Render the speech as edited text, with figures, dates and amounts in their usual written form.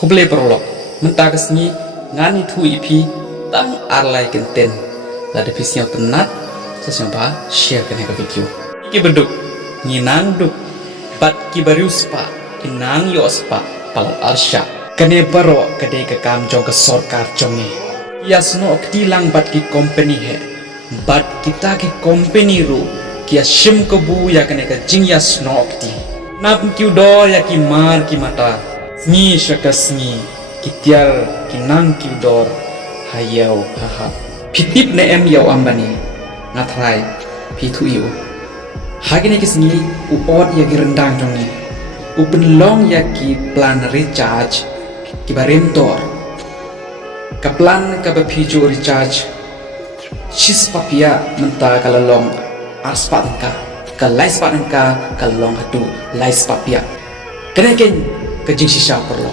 Kuble prolog mentagas ni ngani thu ipi tang arlai kenten la de pisnya tenat sesnya ba share kan ka video iki beduk nginang duk bat ki barius pa kinang yos pa palat arsha kane baro kade ka kam jong ka sarkar jonge yasno aktilang bat ki company he bat kita ki company ru kia shim ko bu ya kane ka jing yasno akti nap ki do ya ki mar ki mata ni shakasni kitiar kinang kiudor hayau haha pitip ne em yau ambani ngathrai pithu yu hagine kisni upot ya girendang jongi upen long ya ki plan recharge ki baremtor ka plan ka bapiju recharge chis papia menta kalalong arspatanka ka laispatanka kalong hatu lais papia keneken kajing sisa perlo